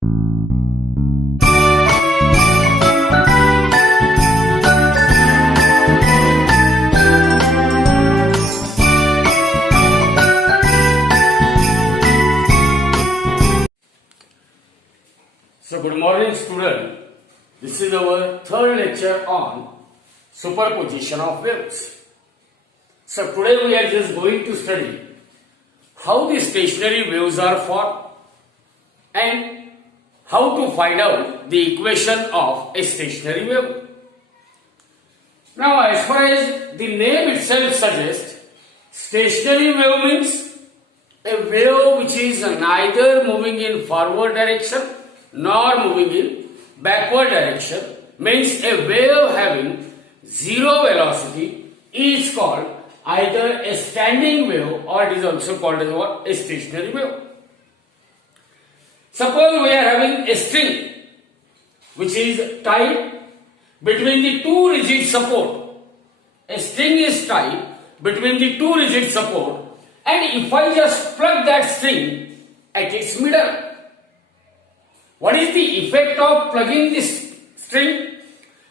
So good morning student, this is our third lecture on superposition of waves. So today we are just going to study how the stationary waves are formed and how to find out the equation of a stationary wave. Now as far as the name itself suggests, stationary wave means a wave which is neither moving in forward direction nor moving in backward direction, means a wave having zero velocity is called either a standing wave or it is also called as what? A stationary wave. Suppose we are having a string which is tied between the two rigid support. A string is tied between the two rigid support, and if I just plug that string at its middle, what is the effect of plugging this string?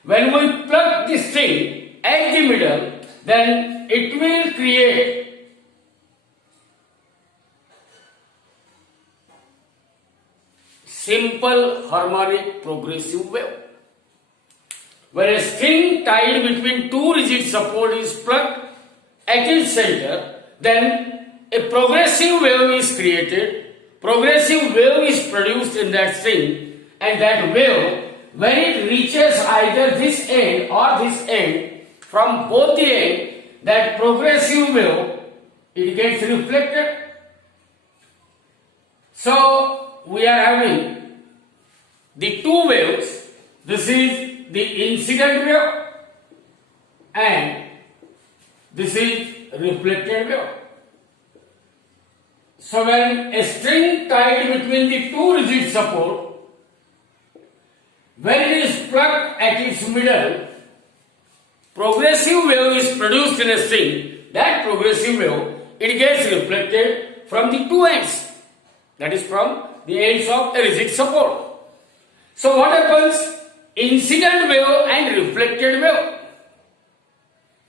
When we plug the string at the middle, then it will create simple harmonic progressive wave. When a string tied between two rigid support is plugged at its center, then a progressive wave is created. Progressive wave is produced in that string, and that wave, when it reaches either this end or this end, from both the ends, that progressive wave, it gets reflected. So we are having the two waves. This is the incident wave and this is reflected wave. So when a string tied between the two rigid support, when it is plugged at its middle, progressive wave is produced in a string. That progressive wave, it gets reflected from the two ends, that is from the ends of a rigid support. So what happens? Incident wave and reflected wave,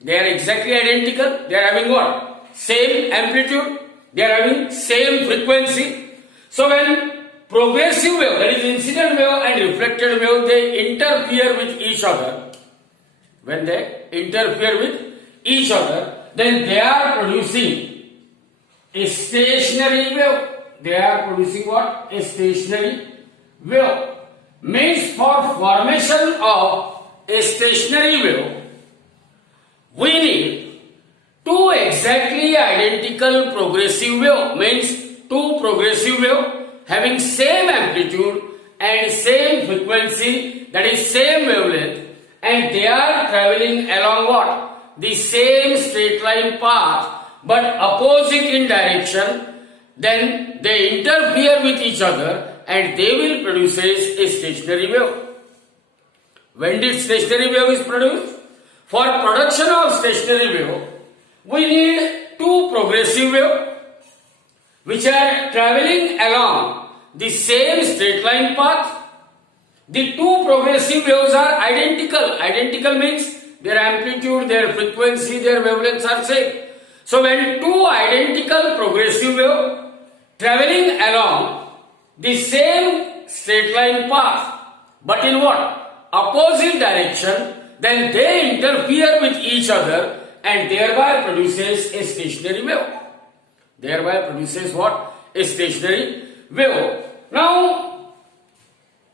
they are exactly identical. They are having what? Same amplitude. They are having same frequency. So when progressive wave, that is incident wave and reflected wave, they interfere with each other. When they interfere with each other, then they are producing a stationary wave. They are producing what? A stationary wave. Means for formation of a stationary wave, we need two exactly identical progressive wave, means two progressive wave having same amplitude and same frequency, that is same wavelength, and they are traveling along what? The same straight line path but opposite in direction. Then they interfere with each other and they will produce a stationary wave. When did stationary wave is produced? For production of stationary wave, we need two progressive waves which are traveling along the same straight line path. The two progressive waves are identical. Identical means their amplitude, their frequency, their wavelengths are same. So when two identical progressive waves traveling along the same straight line path but in what? Opposite direction, then they interfere with each other and thereby produces a stationary wave. Thereby produces what? A stationary wave. Now,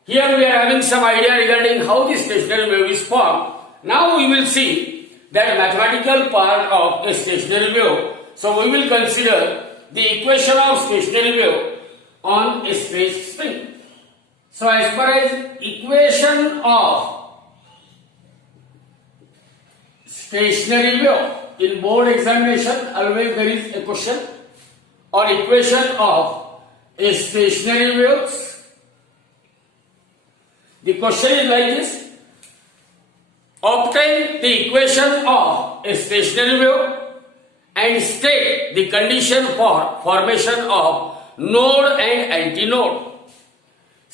here we are having some idea regarding how the stationary wave is formed. Now we will see that mathematical part of a stationary wave. So we will consider the equation of stationary wave on a stretched string. So as far as equation of stationary wave, in board examination always there is a question or equation of a stationary waves. The question is like this: obtain the equation of a stationary wave and state the condition for formation of node and antinode.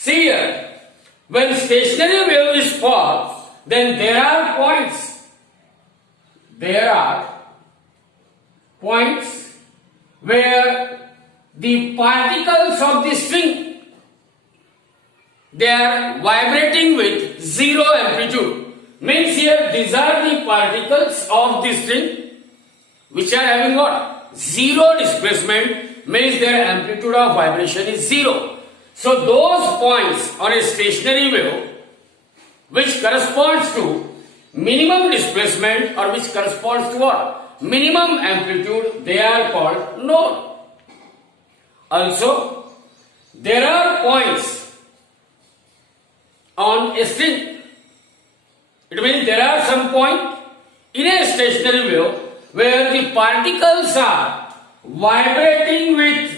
See here, when stationary wave is formed, then there are points. There are points where the particles of the string, they are vibrating with zero amplitude. Means here these are the particles of the string which are having what? Zero displacement, means their amplitude of vibration is zero. So those points on a stationary wave which corresponds to minimum displacement or which corresponds to what? Minimum amplitude, they are called node. Also, there are points on a string. It means there are some point in a stationary wave where the particles are vibrating with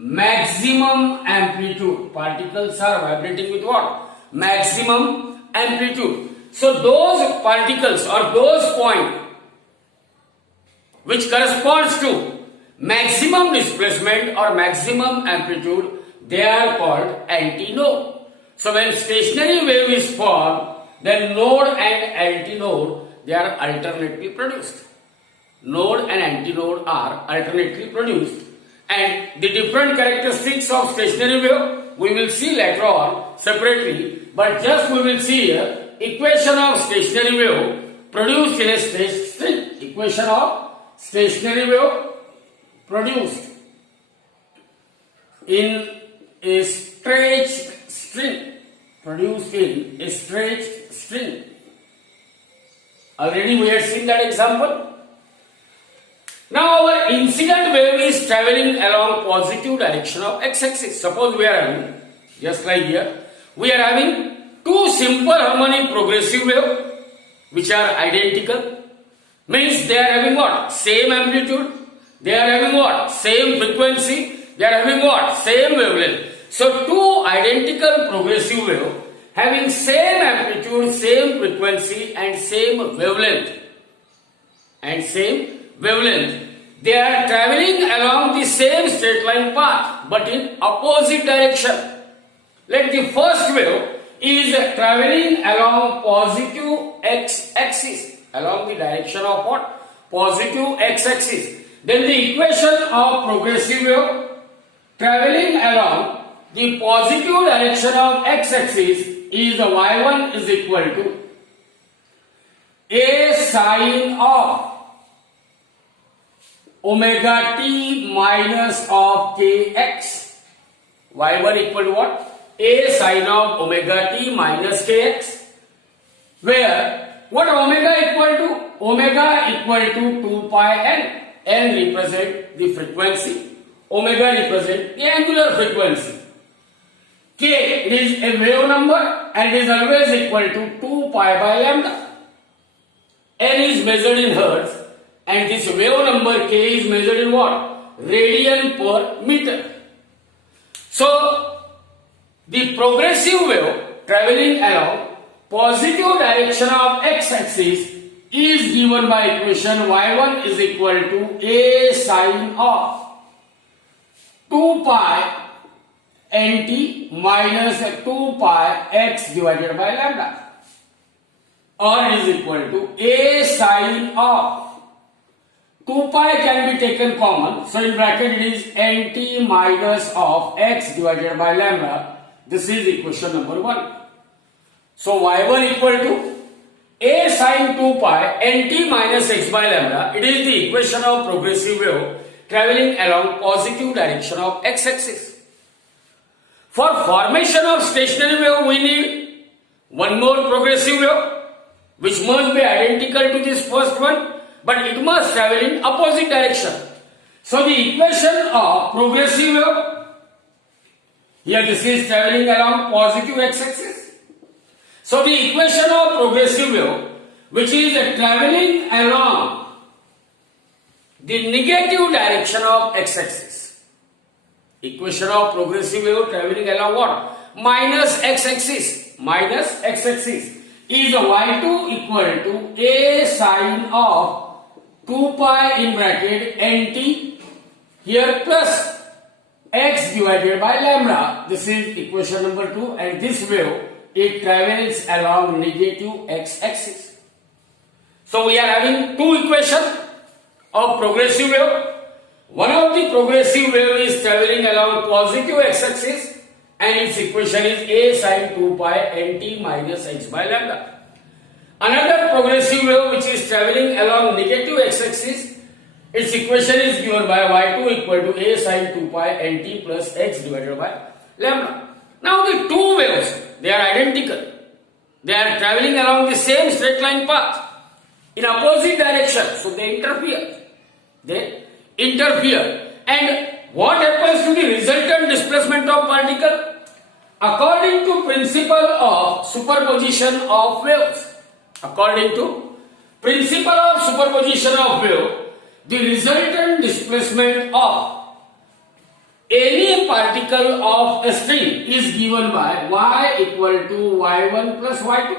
maximum amplitude. Particles are vibrating with what? Maximum amplitude. So those particles or those points which corresponds to maximum displacement or maximum amplitude, they are called antinode. So when stationary wave is formed, then node and antinode, they are alternately produced. Node and antinode are alternately produced, and the different characteristics of stationary wave we will see later on separately, but just we will see here equation of stationary wave produced in a stretched string. Equation of stationary wave produced in a stretched string. Produced in a stretched string. Already we had seen that example. Now our incident wave is traveling along positive direction of x-axis. Suppose we are having, just like here, we are having two simple harmonic progressive wave which are identical. Means they are having what? Same amplitude. They are having what? Same frequency. They are having what? Same wavelength. So two identical progressive wave having same amplitude, same frequency and same wavelength. They are traveling along the same straight line path but in opposite direction. Let the first wave is traveling along positive x-axis, along the direction of what? Positive x-axis. Then the equation of progressive wave traveling along the positive direction of x-axis is the y1 is equal to a sine of omega t minus of kx. Y1 equal to what? A sine of omega t minus kx. Where what omega equal to? Omega equal to 2 pi n. N represent the frequency. Omega represent the angular frequency. K, it is a wave number and it is always equal to 2 pi by lambda. N is measured in hertz and this wave number K is measured in what? Radian per meter. So, the progressive wave traveling along positive direction of x-axis is given by equation y1 is equal to a sine of 2 pi nt minus 2 pi x divided by lambda, or it is equal to a sine of 2 pi can be taken common, so in bracket it is nt minus of x divided by lambda. This is equation number 1. So y1 equal to a sine 2 pi nt minus x by lambda. It is the equation of progressive wave traveling along positive direction of x-axis. For formation of stationary wave, we need one more progressive wave which must be identical to this first one, but it must travel in opposite direction. So the equation of progressive wave, here this is traveling along positive x-axis. So the equation of progressive wave, which is traveling along the negative direction of x-axis. Equation of progressive wave traveling along what? Minus x-axis. Minus x-axis is y2 equal to a sine of 2 pi in bracket nt here plus x divided by lambda. This is equation number 2, and this wave, it travels along negative x-axis. So we are having two equations of progressive wave. One of the progressive wave is traveling along positive x-axis, and its equation is a sin 2 pi nt minus x by lambda. Another progressive wave which is traveling along negative x-axis, its equation is given by y2 equal to a sin 2 pi nt plus x divided by lambda. Now the two waves, they are identical. They are traveling along the same straight line path in opposite direction, so they interfere. And what happens to the resultant displacement of particle? According to principle of superposition of waves, the resultant displacement of any particle of a string is given by y equal to y1 plus y2.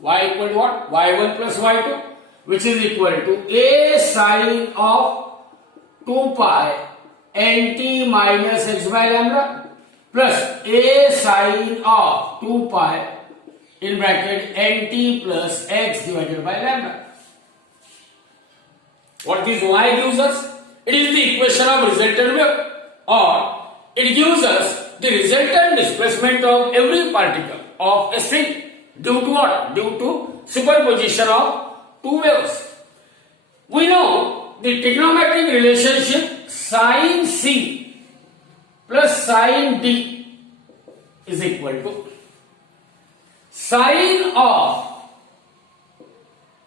Y equal to what? y1 plus y2, which is equal to a sine of 2 pi nt minus x by lambda plus a sine of 2 pi in bracket nt plus x divided by lambda. What this y gives us? It is the equation of resultant wave, or it gives us the resultant displacement of every particle of a string due to what? Due to superposition of two waves. We know the trigonometric relationship sin C plus sin D is equal to sine of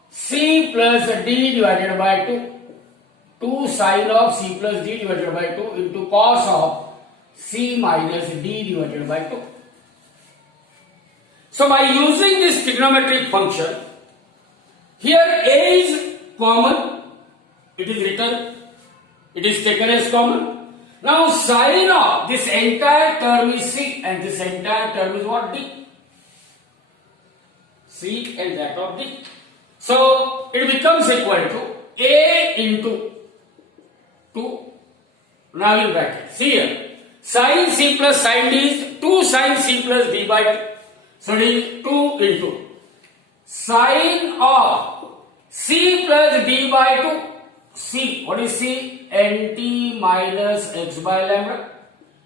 C plus D divided by 2 sine of C plus D divided by 2 into cos of C minus D divided by 2. So by using this trigonometric function, here A is common, it is written, it is taken as common. Now sine of this entire term is C, and this entire term is what? D. C and that of D. So it becomes equal to A into 2. Now in bracket, see here, sin C plus sin D is 2 sin C plus D by 2. So it is 2 into sine of C plus D by 2. C, what is C? Nt minus x by lambda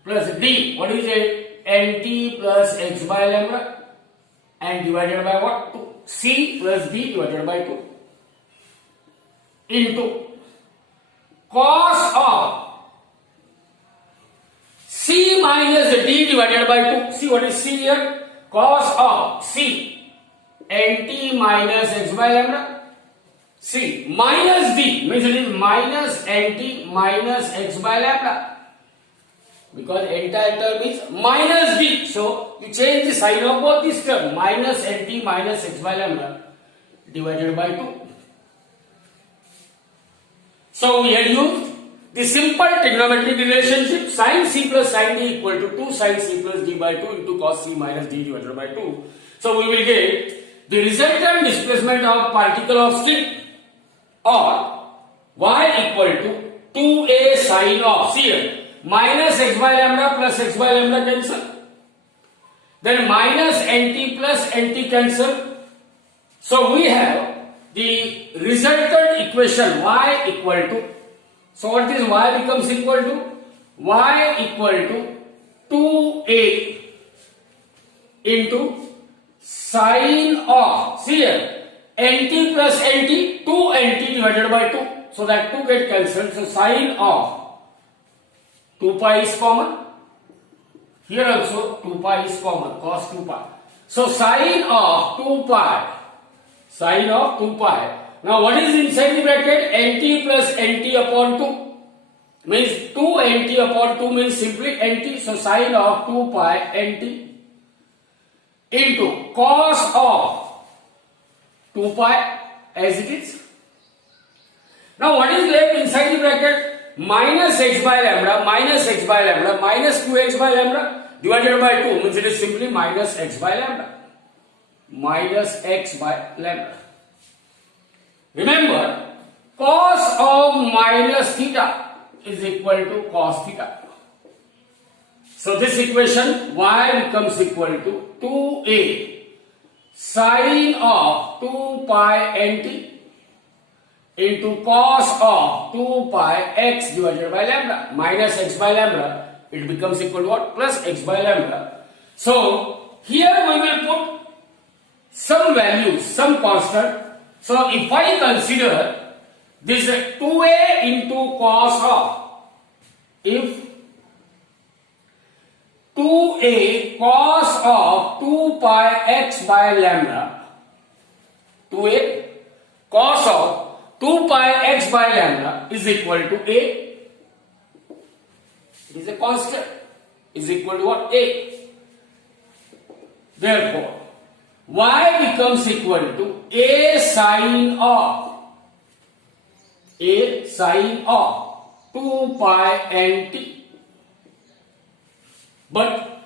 plus D, what is it? Nt plus x by lambda, and divided by what? 2. C plus D divided by 2 into cos of C minus D divided by 2. See what is C here? Cos of C nt minus x by lambda. C minus D means it is minus nt minus x by lambda, because entire term is minus D. So you change the sign of both this term, minus nt minus x by lambda divided by 2. So we had used the simple trigonometric relationship sin C plus sin D equal to 2 sin C plus D by 2 into cos C minus D divided by 2. So we will get the resultant displacement of particle of string, or y equal to 2a sine of, see here, minus x by lambda plus x by lambda cancel, then minus nt plus nt cancel. So we have the resultant equation y equal to, so what is y becomes equal to? Y equal to 2a into sine of, see here, nt plus nt, 2nt divided by 2. So that 2 get cancelled. So sine of 2 pi is common. Here also 2 pi is common, cos 2 pi. So sine of 2 pi, sine of 2 pi. Now what is inside the bracket? Nt plus nt upon 2. Means 2nt upon 2 means simply nt. So sine of 2 pi nt into cos of 2 pi as it is. Now what is left inside the bracket? Minus x by lambda minus 2x by lambda divided by 2 means it is simply minus x by lambda. Minus x by lambda. Remember, cos of minus theta is equal to cos theta. So this equation y becomes equal to 2a sine of 2 pi nt into cos of 2 pi x divided by lambda minus x by lambda. It becomes equal to what? Plus x by lambda. So here we will put some values, some constant. So if I consider this 2a into cos of, if 2a cos of 2 pi x by lambda, 2a cos of 2 pi x by lambda is equal to a. It is a constant, is equal to what? A. Therefore, y becomes equal to a sine of 2 pi nt. But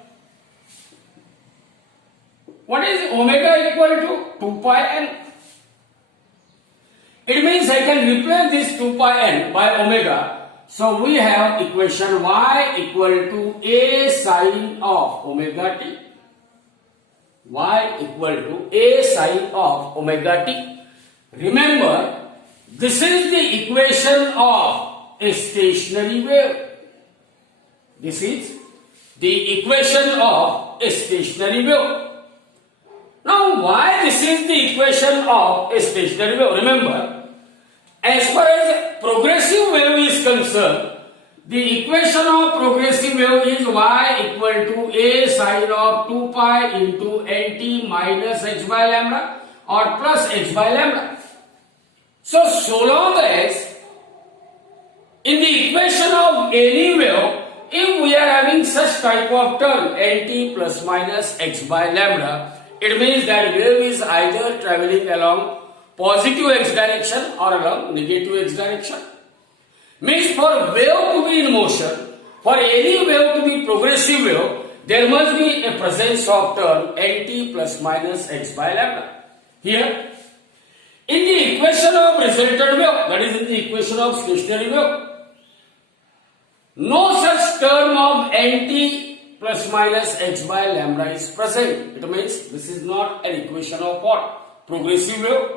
what is omega equal to? 2 pi n. It means I can replace this 2 pi n by omega. So we have equation y equal to a sine of omega t. Y equal to a sine of omega t. Remember, this is the equation of a stationary wave. This is the equation of a stationary wave. Now, why this is the equation of a stationary wave? Remember, as far as progressive wave is concerned, the equation of progressive wave is y equal to a sine of 2 pi into nt minus h by lambda or plus h by lambda. So long as in the equation of any wave, if we are having such type of term nt plus minus x by lambda, it means that wave is either traveling along positive x direction or along negative x direction. Means for wave to be in motion, for any wave to be progressive wave, there must be a presence of term nt plus minus x by lambda. Here, in the equation of resultant wave, that is in the equation of stationary wave, no such term of nt plus minus h by lambda is present. It means this is not an equation of what? Progressive wave.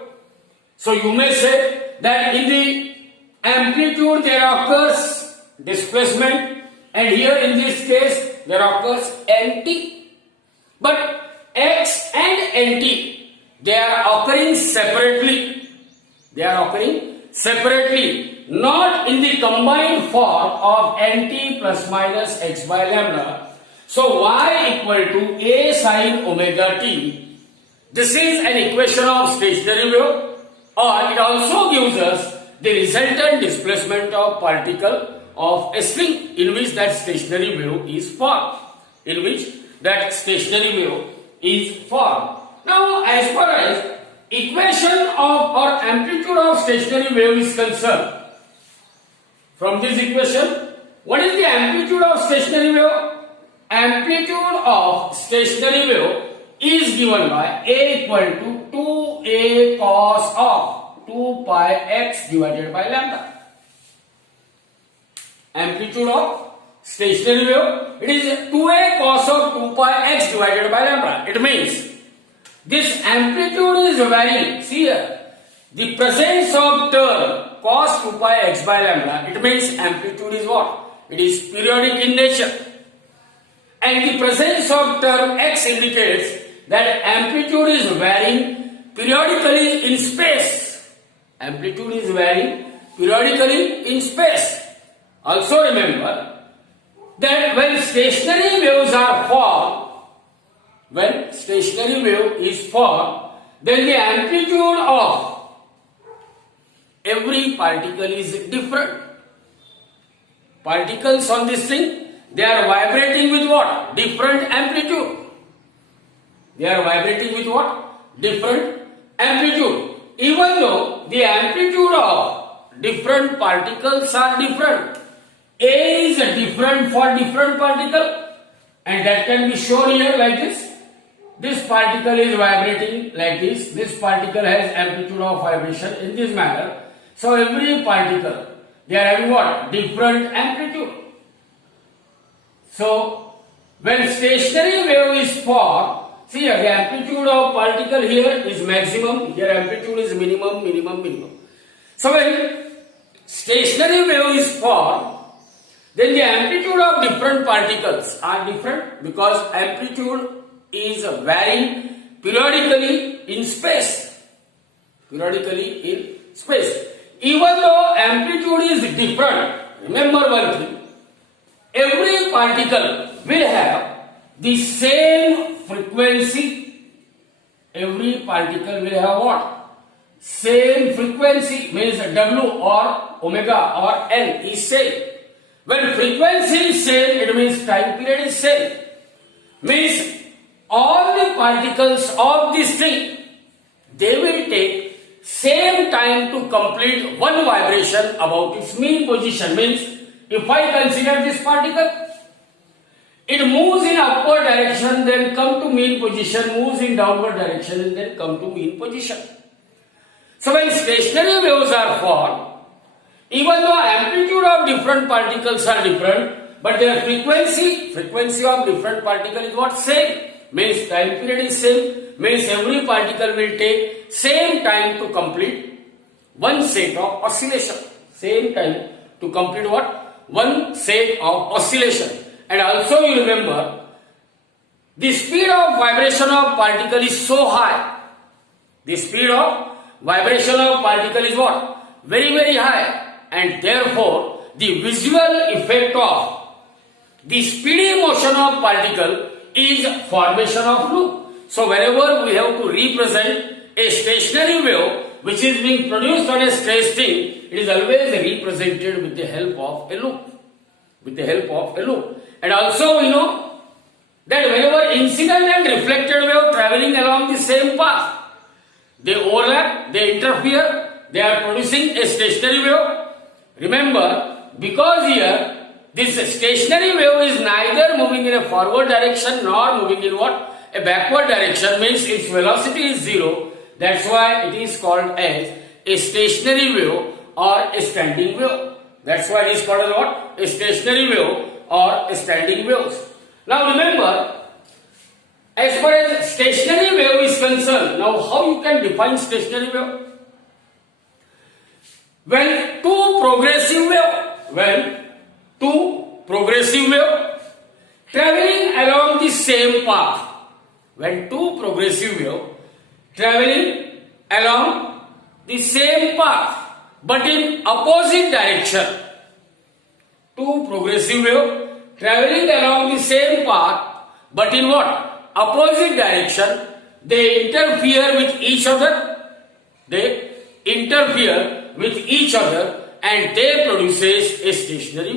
So you may say that in the amplitude there occurs displacement, and here in this case there occurs nt. But x and nt, they are occurring separately. They are occurring separately, not in the combined form of nt plus minus h by lambda. So y equal to a sine omega t. This is an equation of stationary wave, or it also gives us the resultant displacement of particle of a string in which that stationary wave is formed. In which that stationary wave is formed. Now, as far as equation of or amplitude of stationary wave is concerned, from this equation, what is the amplitude of stationary wave? Amplitude of stationary wave is given by a equal to 2a cos of 2 pi x divided by lambda. Amplitude of stationary wave, it is 2a cos of 2 pi x divided by lambda. It means this amplitude is varying. See here, the presence of term cos 2 pi x by lambda, it means amplitude is what? It is periodic in nature. And the presence of term x indicates that amplitude is varying periodically in space. Amplitude is varying periodically in space. Also remember that when stationary waves are formed, when stationary wave is formed, then the amplitude of every particle is different. Particles on this thing, they are vibrating with what? Different amplitude. They are vibrating with what? Different amplitude. Even though the amplitude of different particles are different, A is different for different particle, and that can be shown here like this. This particle is vibrating like this. This particle has amplitude of vibration in this manner. So every particle, they are having what? Different amplitude. So When stationary wave is formed, see here, the amplitude of particle here is maximum, here amplitude is minimum, minimum, minimum. So when stationary wave is formed, then the amplitude of different particles are different because amplitude is varying periodically in space. Periodically in space. Even though amplitude is different, remember one thing, every particle will have the same frequency. Every particle will have what? Same frequency, means W or omega or N is same. When frequency is same, it means time period is same. Means all the particles of this thing, they will take same time to complete one vibration about its mean position. Means if I consider this particle, it moves in upward direction, then come to mean position, moves in downward direction, and then come to mean position. So when stationary waves are formed, even though amplitude of different particles are different, but their frequency of different particle is what? Same. Means time period is same. Means every particle will take same time to complete one set of oscillation. Same time to complete what? One set of oscillation. And also you remember, the speed of vibration of particle is so high. The speed of vibration of particle is what? Very, very high. And therefore, the visual effect of the speedy motion of particle is formation of loop. So whenever we have to represent a stationary wave which is being produced on a straight string, it is always represented with the help of a loop. With the help of a loop. And also we know that whenever incident and reflected wave traveling along the same path, they overlap, they interfere, they are producing a stationary wave. Remember, because here this stationary wave is neither moving in a forward direction nor moving in what? A backward direction, means its velocity is zero. That's why it is called as a stationary wave or a standing wave. That's why it is called as what? A stationary wave or a standing waves. Now remember, as far as stationary wave is concerned, now how you can define stationary wave? When two progressive wave traveling along the same path, when two progressive wave traveling along the same path but in opposite direction, two progressive wave traveling along the same path but in what? Opposite direction, they interfere with each other. And they produces a stationary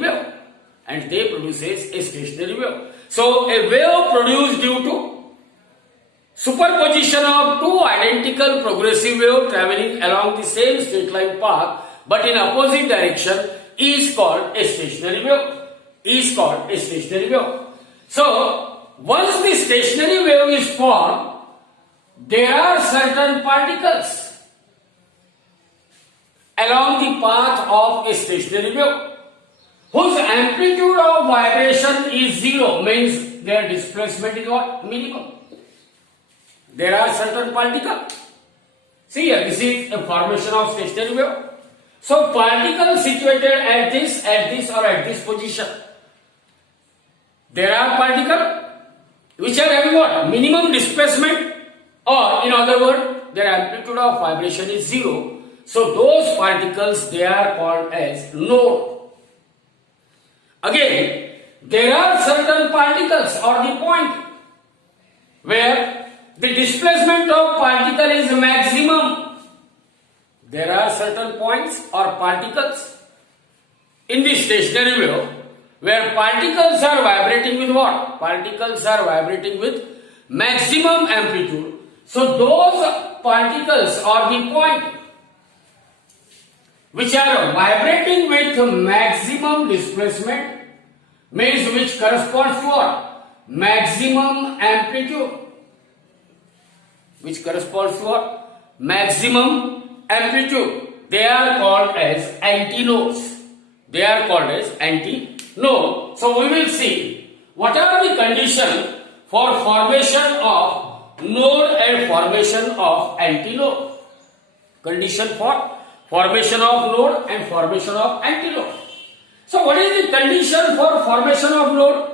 wave. So a wave produced due to superposition of two identical progressive waves traveling along the same straight line path but in opposite direction is called a stationary wave. So once the stationary wave is formed, there are certain particles along the path of a stationary wave whose amplitude of vibration is zero, means their displacement is what? Minimum. There are certain particles. See here, this is a formation of stationary wave. So particles situated at this or at this position. There are particles which are having what? Minimum displacement, or in other words, their amplitude of vibration is zero. So those particles, they are called as node. Again, there are certain particles or the point where the displacement of particle is maximum. There are certain points or particles in the stationary wave where particles are vibrating with what? Particles are vibrating with maximum amplitude. So those particles or the point which are vibrating with maximum displacement, means which corresponds to what? Maximum amplitude. Which corresponds to what? Maximum amplitude. They are called as antinodes. So we will see what are the conditions for formation of node and formation of antinode? Condition for formation of node and formation of antinode. So what is the condition for formation of node?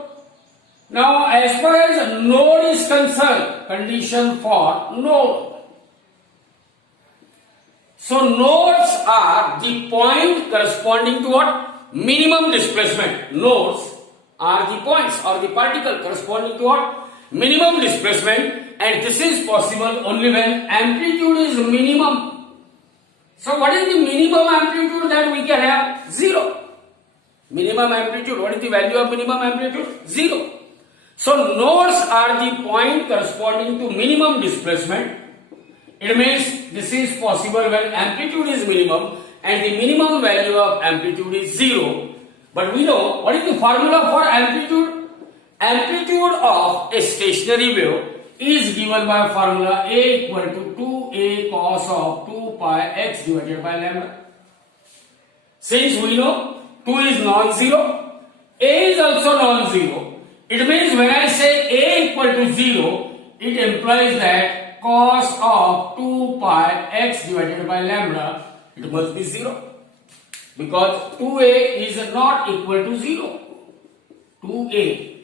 Now as far as node is concerned, condition for node. So nodes are the point corresponding to what? Minimum displacement. Nodes are the points or the particle corresponding to what? Minimum displacement, and this is possible only when amplitude is minimum. So what is the minimum amplitude that we can have? 0. Minimum amplitude. What is the value of minimum amplitude? 0. So nodes are the point corresponding to minimum displacement. It means this is possible when amplitude is minimum and the minimum value of amplitude is 0. But we know what is the formula for amplitude? Amplitude of a stationary wave is given by formula A equal to 2A cos of 2 pi x divided by lambda. Since we know 2 is non-zero, A is also non-zero. It means when I say A equal to 0, it implies that cos of 2 pi x divided by lambda, it must be 0. Because 2A is not equal to 0. 2A.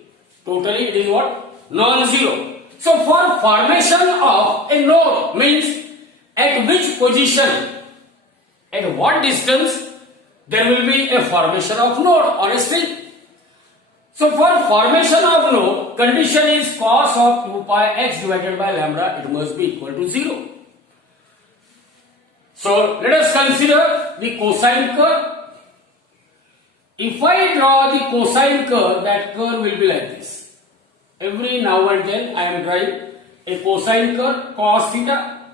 Totally it is what? Non-zero. So for formation of a node means at which position, at what distance there will be a formation of node on a string. So for formation of node, condition is cos of 2 pi x divided by lambda, it must be equal to 0. So let us consider the cosine curve. If I draw the cosine curve, that curve will be like this. Every now and then I am drawing a cosine curve, cos theta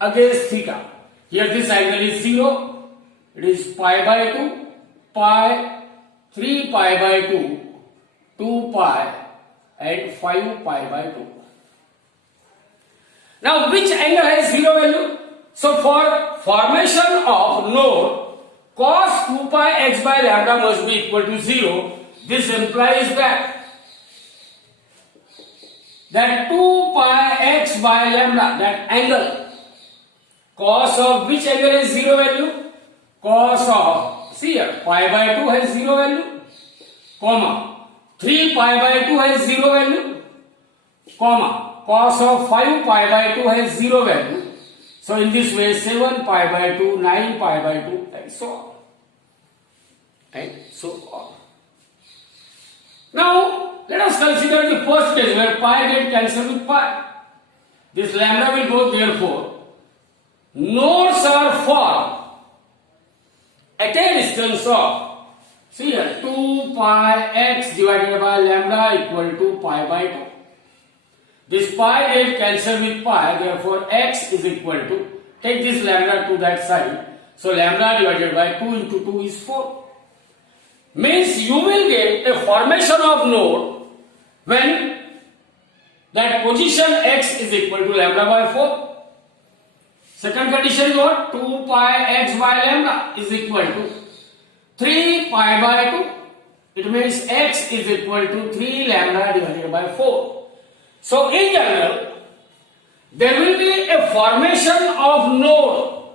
against theta. Here this angle is 0, it is pi by 2, pi, 3 pi by 2, 2 pi and 5 pi by 2. Now which angle has 0 value? So for formation of node, cos 2 pi x by lambda must be equal to 0. This implies that 2 pi x by lambda, that angle, cos of which angle is 0 value? Cos of, see here, pi by 2 has 0 value, comma, 3 pi by 2 has 0 value, comma, cos of 5 pi by 2 has 0 value. So in this way 7 pi by 2, 9 pi by 2 and so on. And so on. Now let us consider the first case where pi get cancelled with pi. This lambda will go, therefore nodes are formed at a distance of, see here, 2 pi x divided by lambda equal to pi by 2. This pi get cancelled with pi, therefore x is equal to, take this lambda to that side, so lambda divided by 2 into 2 is 4. Means you will get a formation of node when that position x is equal to lambda by 4. Second condition is what? 2 pi x by lambda is equal to 3 pi by 2. It means x is equal to 3 lambda divided by 4. So in general, there will be a formation of node.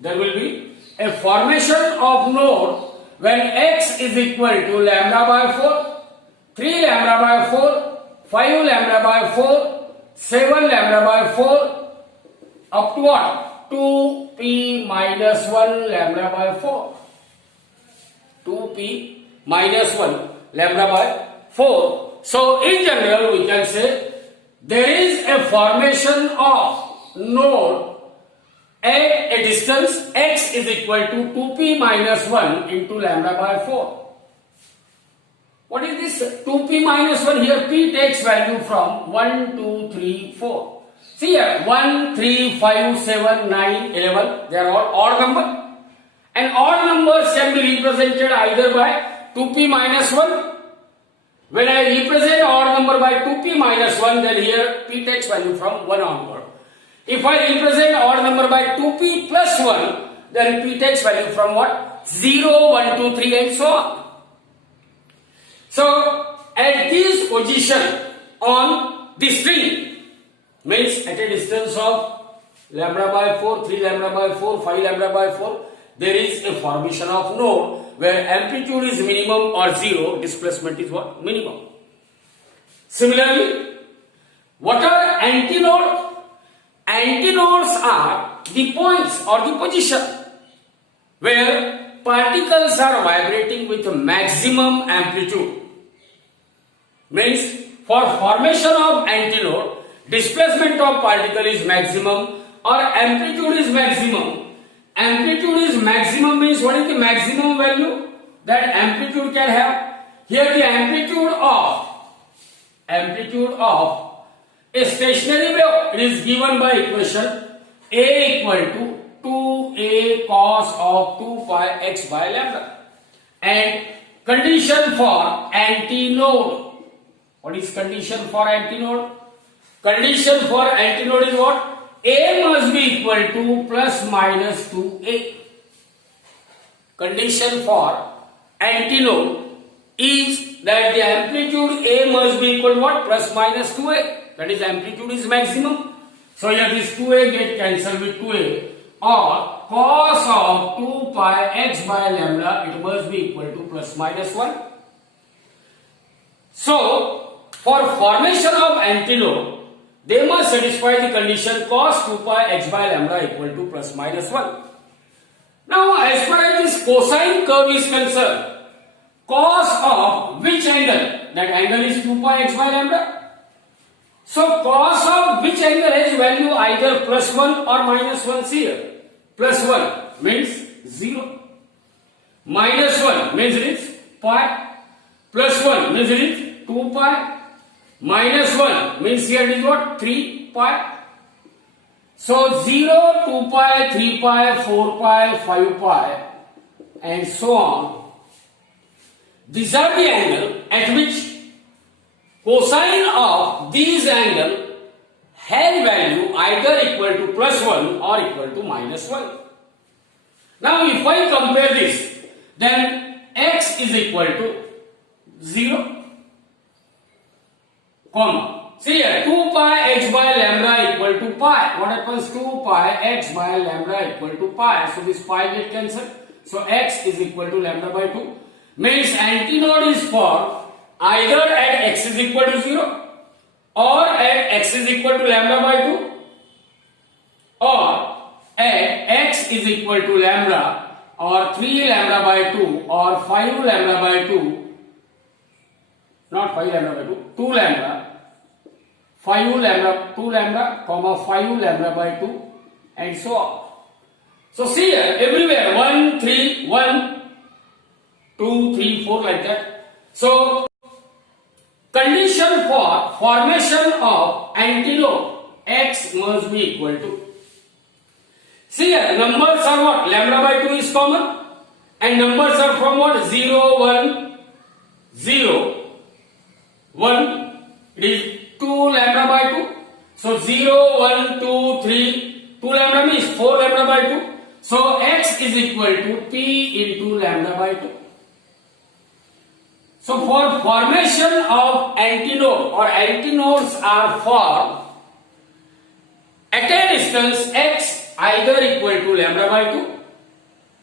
There will be a formation of node when x is equal to lambda by 4, 3 lambda by 4, 5 lambda by 4, 7 lambda by 4, up to what? 2p minus 1 lambda by 4. 2p minus 1 lambda by 4. So in general we can say there is a formation of node at a distance x is equal to 2p minus 1 into lambda by 4. What is this 2p minus 1? Here p takes value from 1, 2, 3, 4. See here 1, 3, 5, 7, 9, 11. They are all odd numbers. And odd numbers can be represented either by 2p minus 1. When I represent odd number by 2p minus 1, then here p takes value from 1 onward. If I represent odd number by 2p plus 1, then p takes value from what? 0, 1, 2, 3 and so on. So at this position on the string, means at a distance of lambda by 4, 3 lambda by 4, 5 lambda by 4, there is a formation of node where amplitude is minimum or 0, displacement is what? Minimum. Similarly, what are antinode? Antinodes are the points or the position where particles are vibrating with maximum amplitude. Means for formation of antinode, displacement of particle is maximum or amplitude is maximum. Amplitude is maximum means what is the maximum value that amplitude can have? Here the amplitude of a stationary wave is given by equation A equal to 2a cos of 2 pi x by lambda. And condition for antinode. What is condition for antinode? Condition for antinode is what? A must be equal to plus minus 2a. Condition for antinode is that the amplitude A must be equal to what? Plus minus 2a. That is, amplitude is maximum. So here this 2a get cancelled with 2a, or cos of 2 pi x by lambda, it must be equal to plus minus 1. So for formation of antinode, they must satisfy the condition cos 2 pi x by lambda equal to plus minus 1. Now as far as this cosine curve is concerned, cos of which angle? That angle is 2 pi x by lambda. So cos of which angle has value either plus 1 or minus 1 here? Plus 1 means 0. Minus 1 means it is pi. Plus 1 means it is 2 pi. Minus 1 means here it is what? 3 pi. So 0, 2 pi, 3 pi, 4 pi, 5 pi and so on. These are the angle at which cosine of these angle has value either equal to plus 1 or equal to minus 1. Now if I compare this, then x is equal to 0, comma. See here, 2 pi x by lambda equal to pi. What happens? 2 pi x by lambda equal to pi. So this pi get cancelled. So x is equal to lambda by 2. Means antinode is formed either at x is equal to 0 or at x is equal to lambda by 2 or at x is equal to lambda or 3 lambda by 2 or 5 lambda by 2, not 5 lambda by 2, 2 lambda, 5 lambda, 2 lambda, comma 5 lambda by 2 and so on. So see here, everywhere 1, 3, 1, 2, 3, 4 like that. So condition for formation of antinode, x must be equal to. See here, numbers are what? Lambda by 2 is common and numbers are from what? 0, 1, 0, 1. It is 2 lambda by 2. So 0, 1, 2, 3. 2 lambda means 4 lambda by 2. So x is equal to p into lambda by 2. So for formation of antinode or antinodes are formed at a distance x either equal to lambda by 2,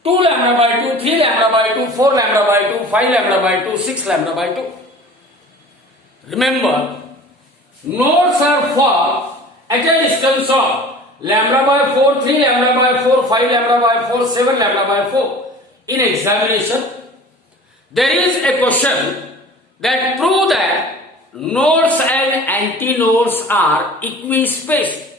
2 lambda by 2, 3 lambda by 2, 4 lambda by 2, 5 lambda by 2, 6 lambda by 2. Remember, nodes are formed at a distance of lambda by 4, 3 lambda by 4, 5 lambda by 4, 7 lambda by 4. In examination, there is a question that prove that nodes and antinodes are equispaced.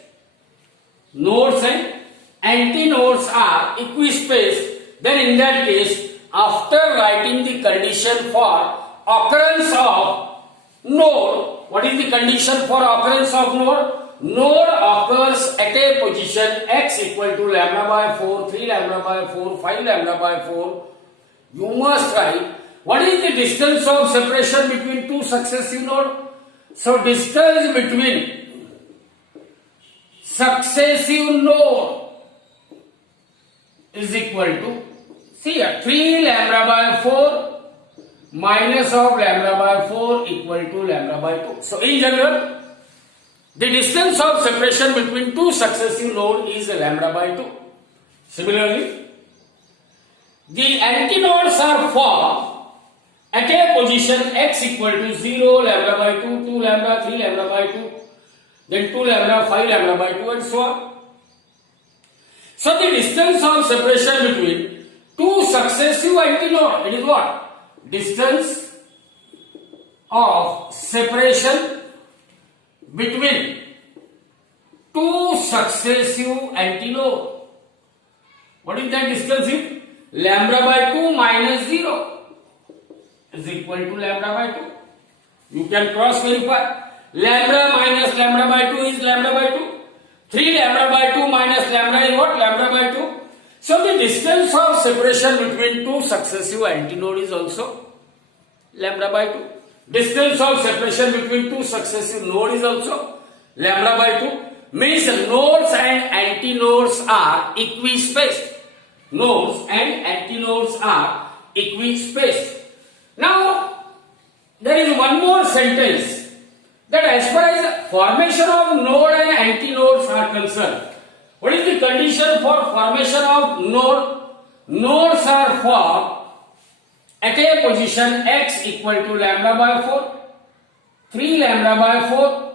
Nodes and antinodes are equispaced. Then in that case, after writing the condition for occurrence of node, what is the condition for occurrence of node? Node occurs at a position x equal to lambda by 4, 3 lambda by 4, 5 lambda by 4. You must write what is the distance of separation between two successive nodes. So distance between successive node is equal to, see here, 3 lambda by 4 minus of lambda by 4 equal to lambda by 2. So in general, the distance of separation between two successive nodes is lambda by 2. Similarly, the antinodes are formed at a position x equal to 0, lambda by 2, 2 lambda, 3 lambda by 2, then 2 lambda, 5 lambda by 2 and so on. So the distance of separation between two successive antinodes, it is what? Distance of separation between two successive antinodes. What is that distance? Lambda by 2 minus 0 is equal to lambda by 2. You can cross verify. Lambda minus lambda by 2 is lambda by 2. 3 lambda by 2 minus lambda is what? Lambda by 2. So the distance of separation between two successive antinodes is also lambda by 2. Distance of separation between two successive nodes is also lambda by 2. Means nodes and antinodes are equispaced. Nodes and antinodes are equispaced. Now, there is one more sentence that as far as formation of node and antinodes are concerned, what is the condition for formation of node? Nodes are formed at a position x equal to lambda by 4, 3 lambda by 4,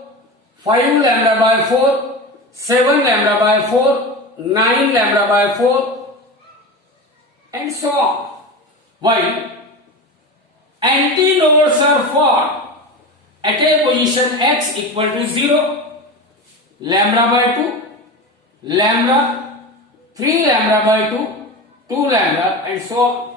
5 lambda by 4, 7 lambda by 4, 9 lambda by 4 and so on. While antinodes are formed at a position x equal to 0, lambda by 2, lambda, 3 lambda by 2, 2 lambda and so on.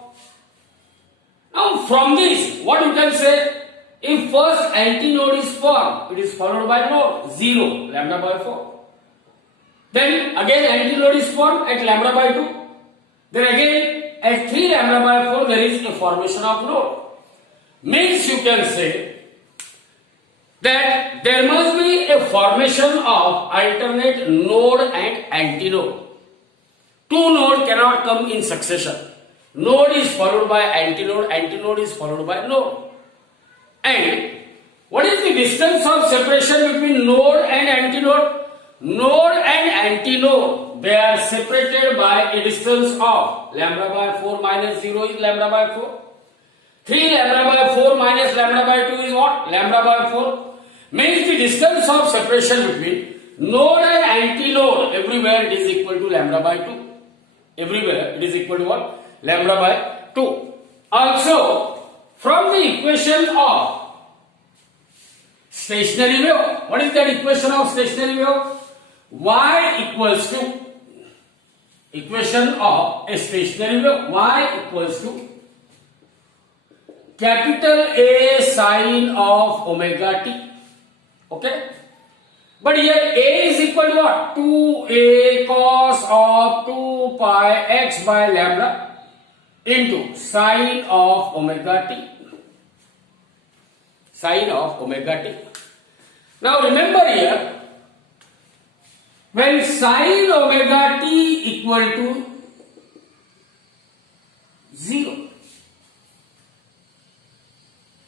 Now from this, what you can say, if first antinode is formed, it is followed by node 0, lambda by 4. Then again antinode is formed at lambda by 2. Then again at 3 lambda by 4 there is a formation of node. Means you can say that there must be a formation of alternate node and antinode. Two nodes cannot come in succession. Node is followed by antinode, antinode is followed by node. And what is the distance of separation between node and antinode? Node and antinode, they are separated by a distance of lambda by 4 minus 0 is lambda by 4. 3 lambda by 4 minus lambda by 2 is what? Lambda by 4. Means the distance of separation between node and antinode, everywhere it is equal to lambda by 2. Everywhere it is equal to what? Lambda by 2. Also, from the equation of stationary wave, what is that equation of stationary wave? Y equals to, equation of a stationary wave, y equals to capital A sine of omega t. Okay? But here A is equal to what? 2A cos of 2 pi x by lambda into sine of omega t. Sine of omega t. Now remember here, when sine omega t equal to 0,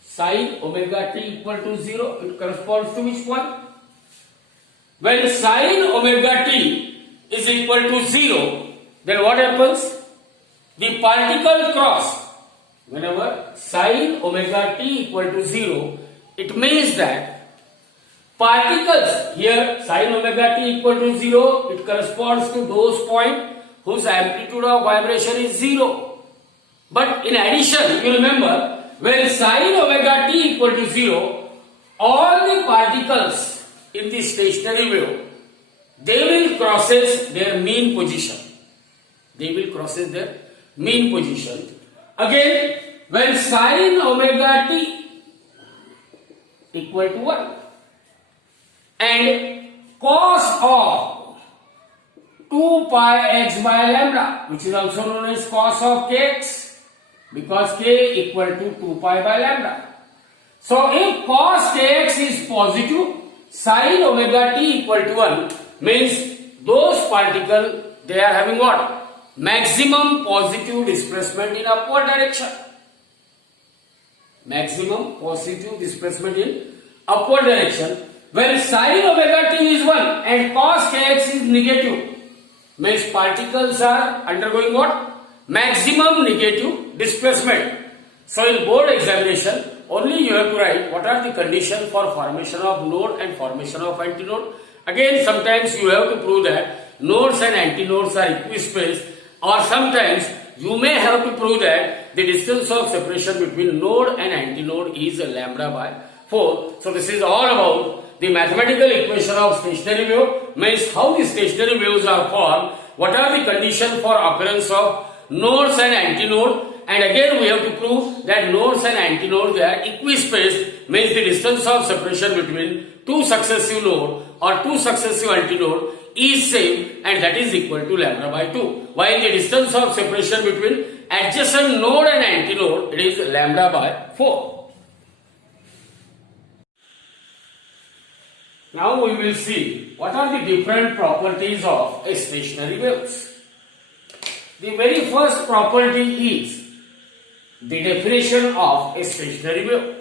sine omega t equal to 0, it corresponds to which one? When sine omega t is equal to 0, then what happens? The particle cross, whenever sine omega t equal to 0, it means that particles, here sine omega t equal to 0, it corresponds to those points whose amplitude of vibration is 0. But in addition, you remember, when sine omega t equal to 0, all the particles in the stationary wave, they will crosses their mean position. They will crosses their mean position. Again, when sine omega t equal to 1 and cos of 2 pi x by lambda, which is also known as cos of kx, because k equal to 2 pi by lambda. So if cos kx is positive, sine omega t equal to 1 means those particles, they are having what? Maximum positive displacement in upward direction. maximum positive displacement in upward direction, when sin omega t is 1 and cos kx is negative, means particles are undergoing what? Maximum negative displacement. So in board examination, only you have to write what are the conditions for formation of node and formation of antinode. Again, sometimes you have to prove that nodes and antinodes are equispaced, or sometimes you may have to prove that the distance of separation between node and antinode is lambda by 4. So this is all about the mathematical equation of stationary wave, means how the stationary waves are formed, what are the conditions for occurrence of nodes and antinode, and again we have to prove that nodes and antinodes, they are equispaced, means the distance of separation between two successive node or two successive antinode is same, and that is equal to lambda by 2, while the distance of separation between adjacent node and antinode, it is lambda by 4. Now we will see what are the different properties of a stationary waves. The very first property is the definition of a stationary wave.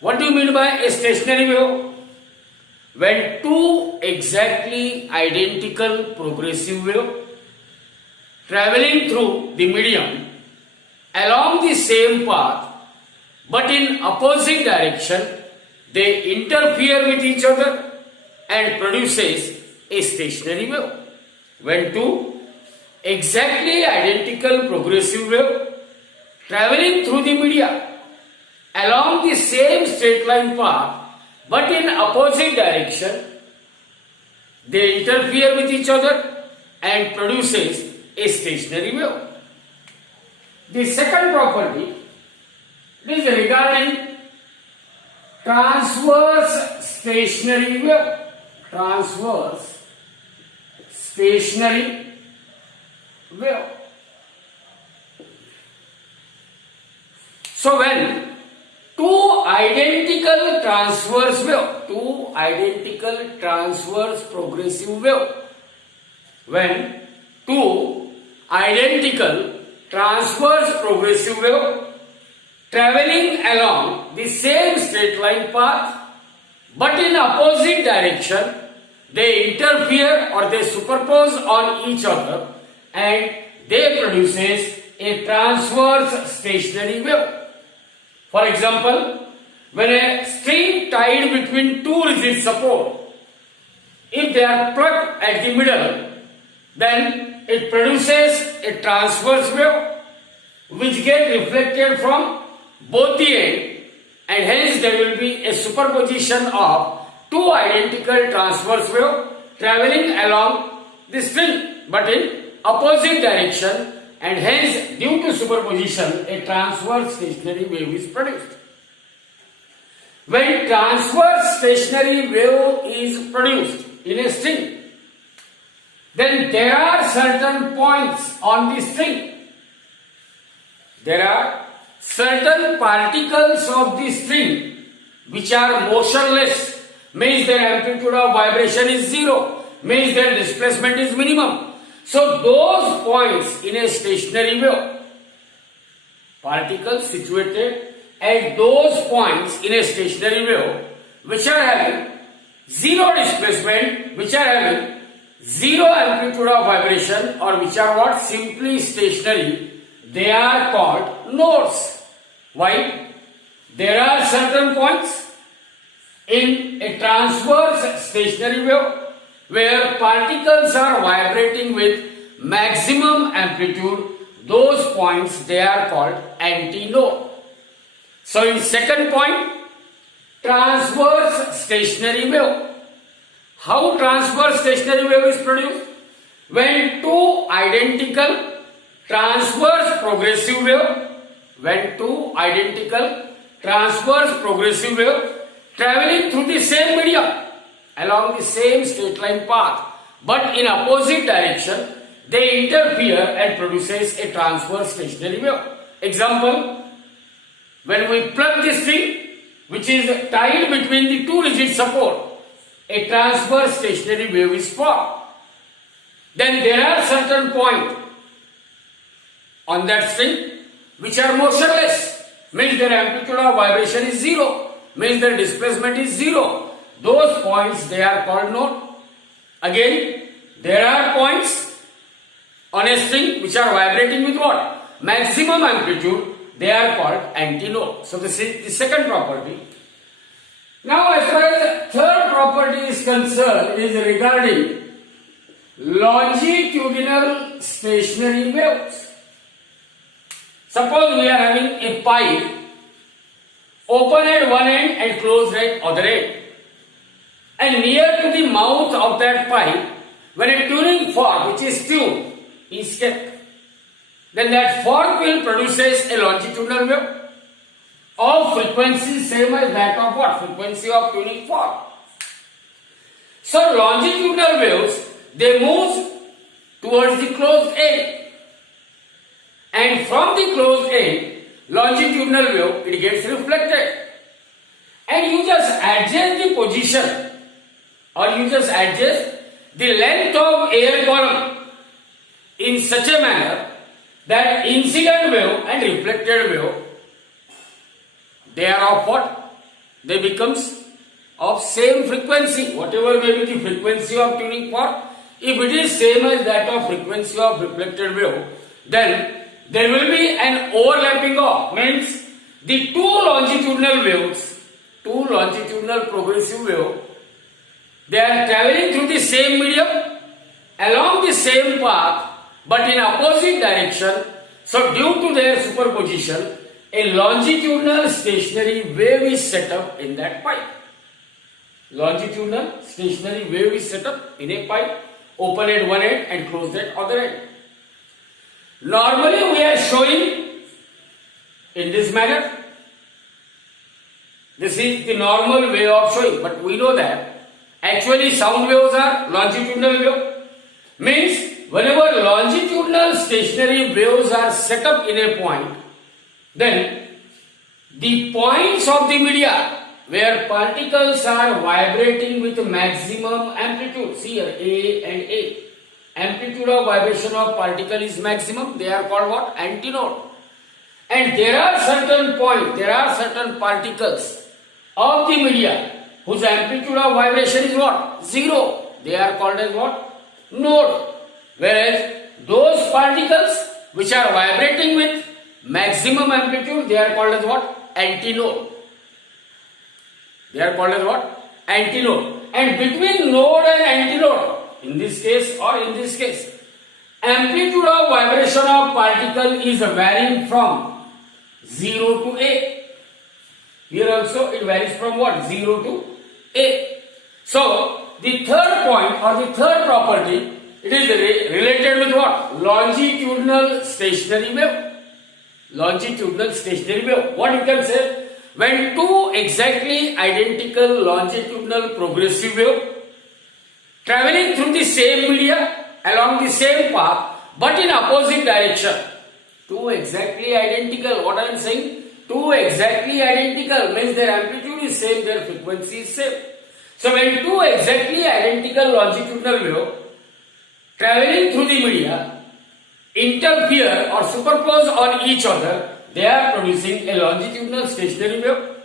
What do you mean by a stationary wave? When two exactly identical progressive waves traveling through the medium along the same path but in opposite direction, they interfere with each other and produces a stationary wave. When two exactly identical progressive waves traveling through the media along the same straight line path but in opposite direction, they interfere with each other and produces a stationary wave. The second property is regarding transverse stationary wave. Transverse stationary wave. So when two identical transverse progressive wave, when two identical transverse progressive wave traveling along the same straight line path but in opposite direction, they interfere or they superpose on each other and they produces a transverse stationary wave. For example, when a string tied between two rigid support, if they are plucked at the middle, then it produces a transverse wave which gets reflected from both the ends, and hence there will be a superposition of two identical transverse waves traveling along the string but in opposite direction, and hence due to superposition a transverse stationary wave is produced. When transverse stationary wave is produced in a string, then there are certain points on the string. There are certain particles of the string which are motionless, means their amplitude of vibration is 0, means their displacement is minimum. So those points in a stationary wave, particles situated at those points in a stationary wave which are having 0 displacement, which are having 0 amplitude of vibration, or which are what? Simply stationary, they are called nodes. Why? There are certain points in a transverse stationary wave where particles are vibrating with maximum amplitude. Those points, they are called antinode. So in second point, transverse stationary wave. How transverse stationary wave is produced? When two identical transverse progressive wave, traveling through the same medium along the same straight line path but in opposite direction, they interfere and produces a transverse stationary wave. Example, when we plug this string which is tied between the two rigid support, a transverse stationary wave is formed. Then there are certain points on that string which are motionless, means their amplitude of vibration is 0, means their displacement is 0. Those points, they are called node. Again, there are points on a string which are vibrating with what? Maximum amplitude, they are called antinode. So this is the second property. Now as far as the third property is concerned, it is regarding longitudinal stationary waves. Suppose we are having a pipe open at one end and closed at other end. And near to the mouth of that pipe, when a tuning fork which is tuned is kept, then that fork will produces a longitudinal wave of frequency same as that of what? Frequency of tuning fork. So longitudinal waves, they move towards the closed end, and from the closed end, longitudinal wave, it gets reflected, and you just adjust the position, or you just adjust the length of air column in such a manner that incident wave and reflected wave, they are of what? They becomes of same frequency, whatever may be the frequency of tuning fork. If it is same as that of frequency of reflected wave, then there will be an overlapping of, means the two longitudinal waves, two longitudinal progressive waves, they are traveling through the same medium, along the same path, but in opposite direction. So due to their superposition, a longitudinal stationary wave is set up in that pipe. Longitudinal stationary wave is set up in a pipe, open at one end and closed at other end. Normally we are showing in this manner. This is the normal way of showing, but we know that actually sound waves are longitudinal wave. Means whenever longitudinal stationary waves are set up in a point, then the points of the media where particles are vibrating with maximum amplitude, see here A and A, amplitude of vibration of particle is maximum, they are called what? Antinode. And there are certain points, there are certain particles of the media whose amplitude of vibration is what? 0. They are called as what? Node. Whereas those particles which are vibrating with maximum amplitude, they are called as what? Antinode. They are called as what? Antinode. And between node and antinode, in this case or in this case, amplitude of vibration of particle is varying from 0 to A. Here also it varies from what? 0 to A. So the third point or the third property, it is related with what? Longitudinal stationary wave. Longitudinal stationary wave. What you can say? When two exactly identical longitudinal progressive wave traveling through the same media along the same path but in opposite direction. Two exactly identical. What I am saying? Two exactly identical means their amplitude is same, their frequency is same. So when two exactly identical longitudinal wave traveling through the media interfere or superpose on each other, they are producing a longitudinal stationary wave.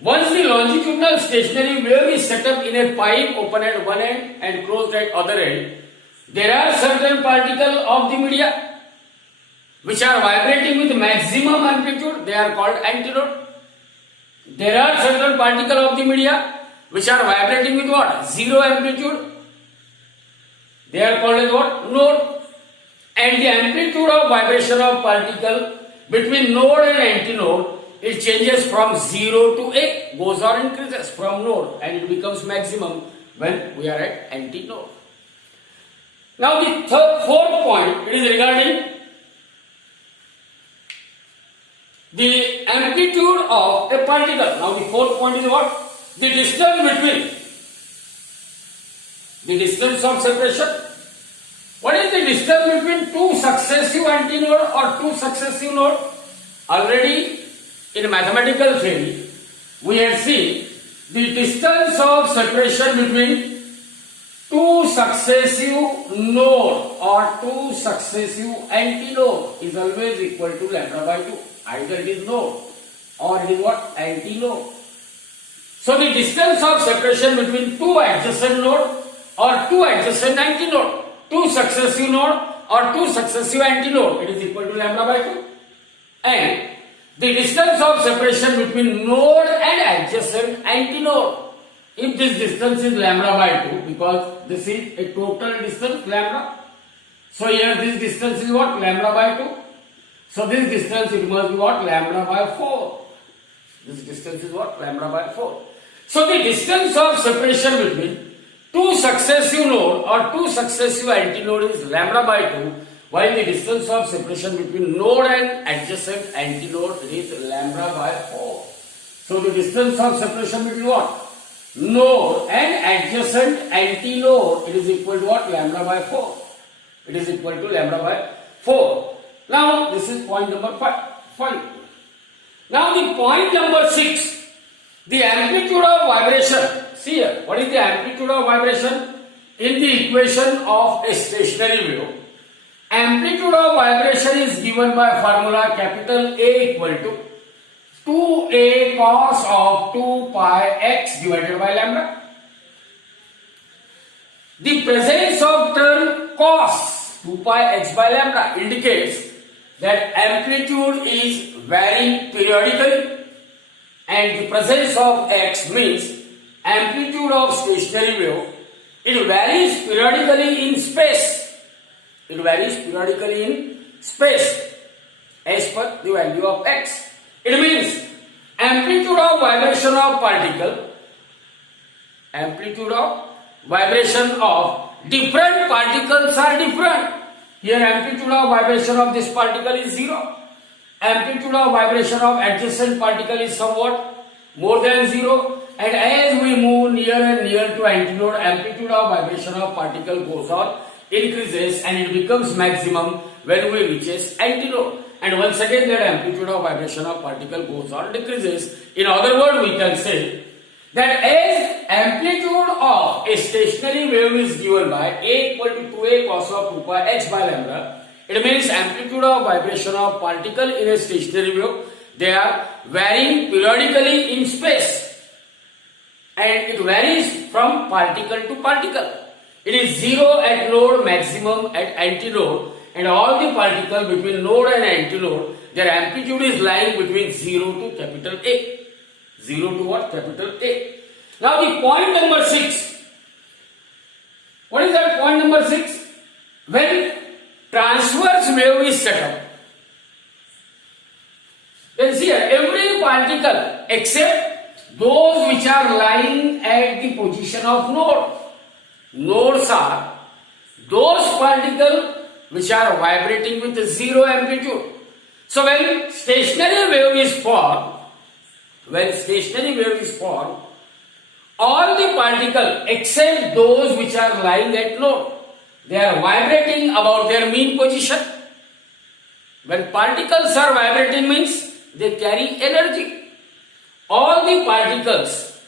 Once the longitudinal stationary wave is set up in a pipe open at one end and closed at other end, there are certain particles of the media which are vibrating with maximum amplitude, they are called antinode. There are certain particles of the media which are vibrating with what? 0 amplitude, they are called as what? Node. And the amplitude of vibration of particle between node and antinode, it changes from 0 to A, goes or increases from node, and it becomes maximum when we are at antinode. Now the fourth point, it is regarding the amplitude of a particle. Now the fourth point is what? The distance of separation. What is the distance between two successive antinode or two successive node? Already in mathematical theory, we have seen the distance of separation between two successive node or two successive antinode is always equal to lambda by 2. Either it is node or it is what? Anti-node. So the distance of separation between two adjacent node or two adjacent antinode, two successive node or two successive antinode, it is equal to lambda by 2. And the distance of separation between node and adjacent antinode, if this distance is lambda by 2, because this is a total distance lambda, so here this distance is what? Lambda by 2. So this distance it must be what? Lambda by 4. This distance is what? Lambda by 4. So the distance of separation between two successive node or two successive antinode is lambda by 2, while the distance of separation between node and adjacent antinode is lambda by 4. So the distance of separation between what? Node and adjacent antinode, it is equal to what? Lambda by 4. It is equal to lambda by 4. Now this is point number 5. Now the point number 6. The amplitude of vibration. See here, what is the amplitude of vibration? In the equation of a stationary wave, amplitude of vibration is given by formula capital A equal to 2a cos of 2 pi x divided by lambda. The presence of term cos 2 pi x by lambda indicates that amplitude is varying periodically. And the presence of x means amplitude of stationary wave, it varies periodically in space. It varies periodically in space as per the value of x. It means amplitude of vibration of particle, amplitude of vibration of different particles are different. Here amplitude of vibration of this particle is 0. Amplitude of vibration of adjacent particle is somewhat more than 0, and as we move near and near to antinode, amplitude of vibration of particle goes on, increases, and it becomes maximum when we reaches antinode. And once again that amplitude of vibration of particle goes on, decreases. In other words, we can say that as amplitude of a stationary wave is given by A equal to 2a cos of 2 pi h by lambda, it means amplitude of vibration of particle in a stationary wave, they are varying periodically in space, and it varies from particle to particle. It is 0 at node, maximum at antinode, and all the particles between node and antinode, their amplitude is lying between 0 to capital A. 0 to what? Capital A. Now the point number 6. What is that point number 6? When transverse wave is set up, then see here, every particle except those which are lying at the position of node. Nodes are those particles which are vibrating with 0 amplitude. So when stationary wave is formed, all the particles except those which are lying at node, they are vibrating about their mean position. When particles are vibrating means they carry energy. All the particles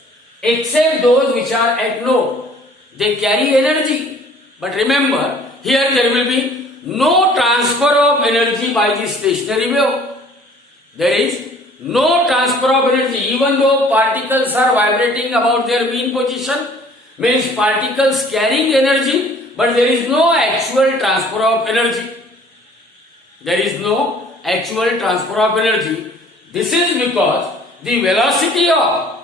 except those which are at node, they carry energy. But remember, here there will be no transfer of energy by the stationary wave. There is no transfer of energy, even though particles are vibrating about their mean position, means particles carrying energy, but there is no actual transfer of energy. There is no actual transfer of energy. This is because the velocity of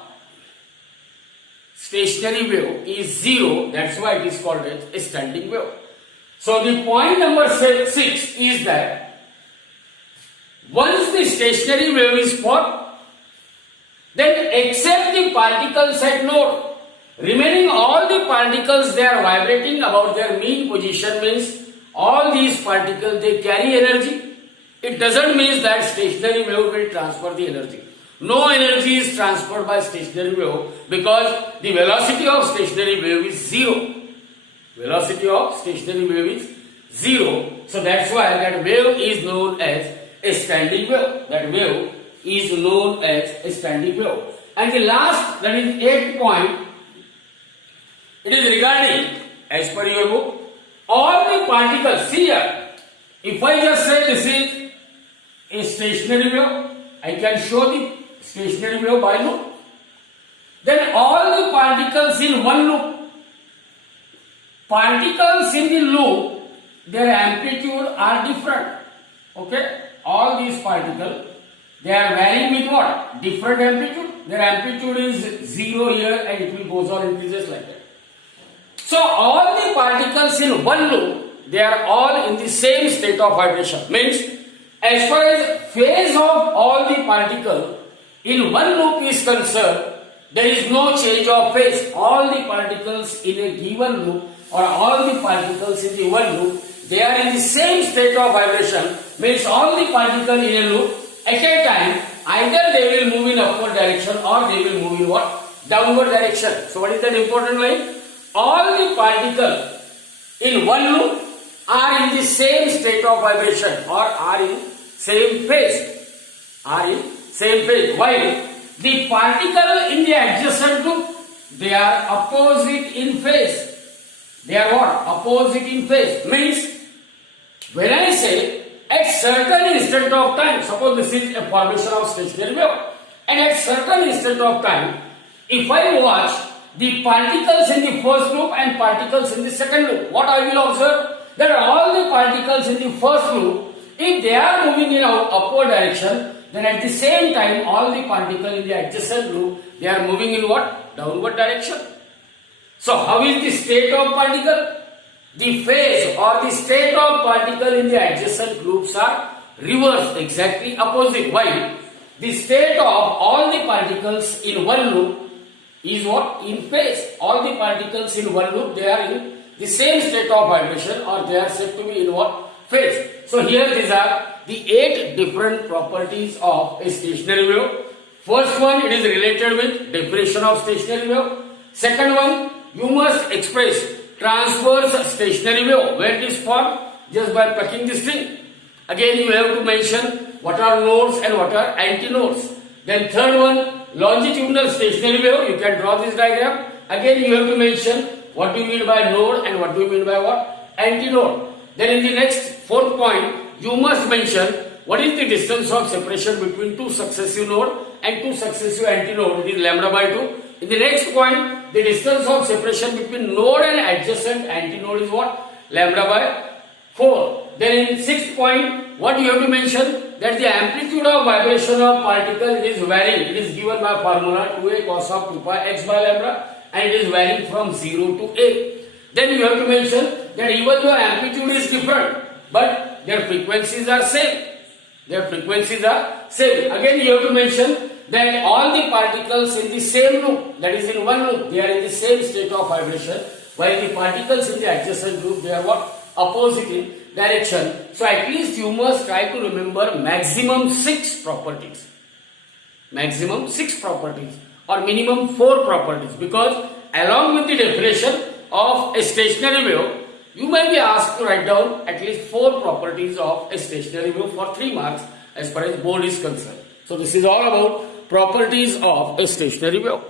stationary wave is 0, that's why it is called as a standing wave. So the point number 6 is that once the stationary wave is formed, then except the particles at node, remaining all the particles, they are vibrating about their mean position, means all these particles, they carry energy. It doesn't mean that stationary wave will transfer the energy. No energy is transferred by stationary wave because the velocity of stationary wave is 0. Velocity of stationary wave is 0. So that's why that wave is known as a standing wave. That wave is known as a standing wave. And the last, that is 8th point, it is regarding, as per your book, all the particles. See here, if I just say this is a stationary wave. I can show the stationary wave by loop. Then all the particles in one loop. Particles in the loop, their amplitude are different. Okay? All these particles, they are varying with what? Different amplitude. Their amplitude is 0 here and it will goes on increases like that. So all the particles in one loop, they are all in the same state of vibration. Means as far as phase of all the particles in one loop is concerned, there is no change of phase. All the particles in a given loop or all the particles in the one loop, they are in the same state of vibration. Means all the particles in a loop at a time, either they will move in upward direction or they will move in what? Downward direction. So what is that important line? All the particles in one loop are in the same state of vibration or are in same phase. While the particle in the adjacent loop, they are opposite in phase. They are what? Opposite in phase. Means when I say at certain instant of time, suppose this is a formation of stationary wave, and at certain instant of time, if I watch the particles in the first loop and particles in the second loop, what I will observe? That all the particles in the first loop, if they are moving in upward direction, then at the same time all the particles in the adjacent loop, they are moving in what? Downward direction. So how is the state of particle? The phase or the state of particle in the adjacent loops are reversed, exactly opposite. While the state of all the particles in one loop is what? In phase. All the particles in one loop, they are in the same state of vibration or they are said to be in what? Phase. So here these are the 8 different properties of a stationary wave. First one, it is related with definition of stationary wave. Second one, you must express transverse stationary wave. Where it is formed? Just by plucking this thing. Again you have to mention what are nodes and what are antinodes. Then third one, longitudinal stationary wave. You can draw this diagram. Again you have to mention what do you mean by node and what do you mean by what? Antinode. Then in the next fourth point, you must mention what is the distance of separation between two successive node and two successive antinode. It is lambda by 2. In the next point, the distance of separation between node and adjacent antinode is what? Lambda by 4. Then in sixth point, what you have to mention? That the amplitude of vibration of particle is varying. It is given by formula 2a cos of 2 pi x by lambda and it is varying from 0 to a. Then you have to mention that even though amplitude is different, but their frequencies are same. Again you have to mention that all the particles in the same loop, that is in one loop, they are in the same state of vibration, while the particles in the adjacent loop, they are what? Opposite in direction. So at least you must try to remember maximum 6 properties. Maximum 6 properties or minimum 4 properties, because along with the definition of a stationary wave, you may be asked to write down at least 4 properties of a stationary wave for 3 marks as far as board is concerned. So this is all about properties of a stationary wave.